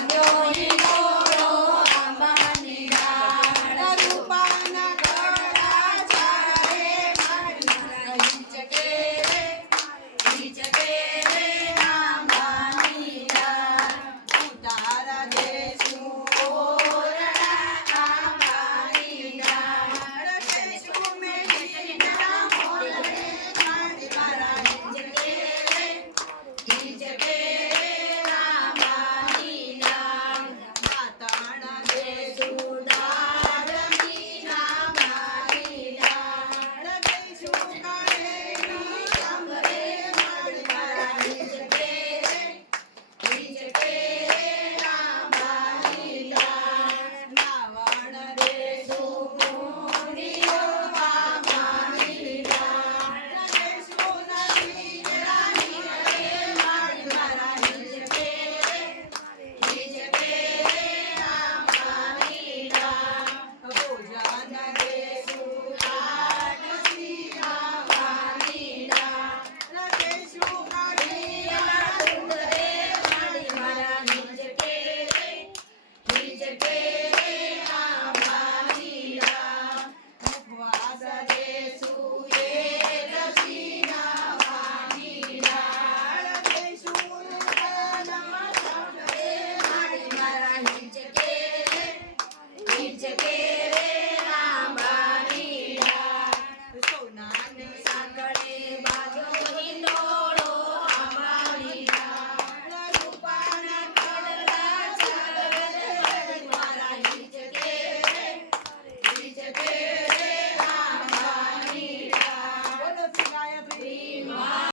牛一。